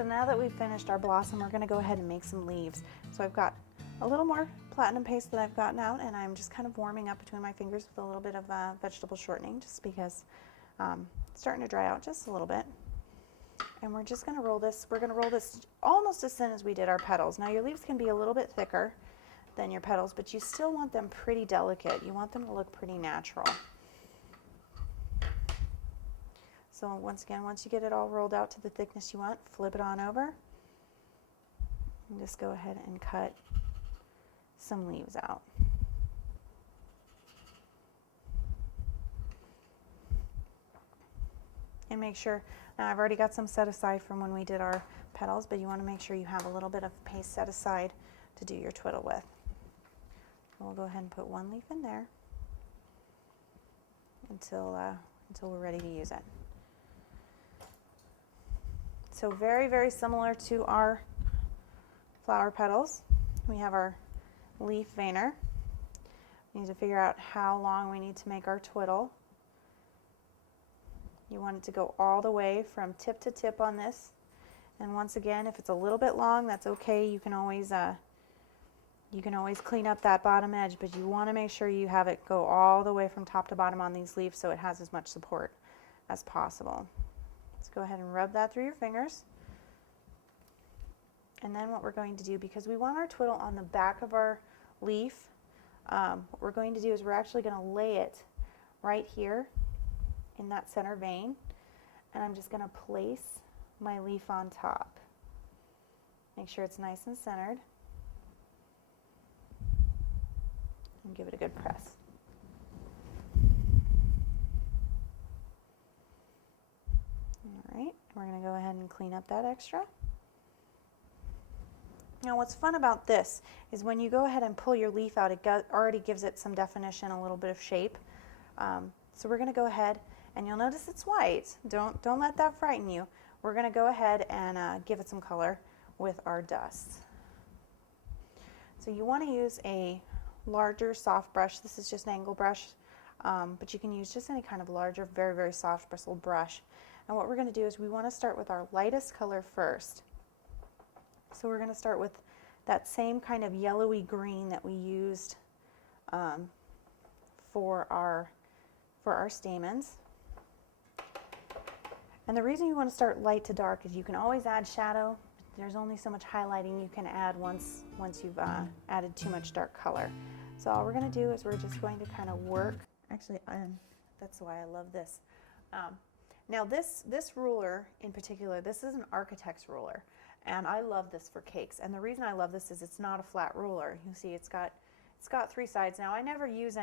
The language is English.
So now that we've finished our blossom, we're going to go ahead and make some leaves. So I've got a little more platinum paste that I've gotten out, and I'm just kind of warming up between my fingers with a little bit of vegetable shortening, just because it's starting to dry out just a little bit. And we're just going to roll this. We're going to roll this almost as thin as we did our petals. Now your leaves can be a little bit thicker than your petals, but you still want them pretty delicate. You want them to look pretty natural. So once again, once you get it all rolled out to the thickness you want, flip it on over and just go ahead and cut some leaves out. And make sure, now I've already got some set aside from when we did our petals, but you want to make sure you have a little bit of paste set aside to do your twiddle with. We'll go ahead and put one leaf in there until we're ready to use it. So very, very similar to our flower petals. We have our leaf veiner. We need to figure out how long we need to make our twiddle. You want it to go all the way from tip to tip on this. And once again, if it's a little bit long, that's okay. You can always clean up that bottom edge, but you want to make sure you have it go all the way from top to bottom on these leaves so it has as much support as possible. Let's go ahead and rub that through your fingers. And then what we're going to do, because we want our twiddle on the back of our leaf, what we're going to do is we're actually going to lay it right here in that center vein, and I'm just going to place my leaf on top. Make sure it's nice and centered, and give it a good press. All right, we're going to go ahead and clean up that extra. Now what's fun about this is when you go ahead and pull your leaf out, it already gives it some definition, a little bit of shape. So we're going to go ahead, and you'll notice it's white. Don't let that frighten you. We're going to go ahead and give it some color with our dust. So you want to use a larger soft brush. This is just an angle brush, but you can use just any kind of larger, very, very soft bristled brush. And what we're going to do is we want to start with our lightest color first. So we're going to start with that same kind of yellowy green that we used for our stamens. And the reason you want to start light to dark is you can always add shadow. There's only so much highlighting you can add once you've added too much dark color. So all we're going to do is we're just going to kind of work. Actually, that's why I love this. Now this ruler in particular, this is an architect's ruler. And I love this for cakes. And the reason I love this is it's not a flat ruler. You see it's got 3 sides. Now I never use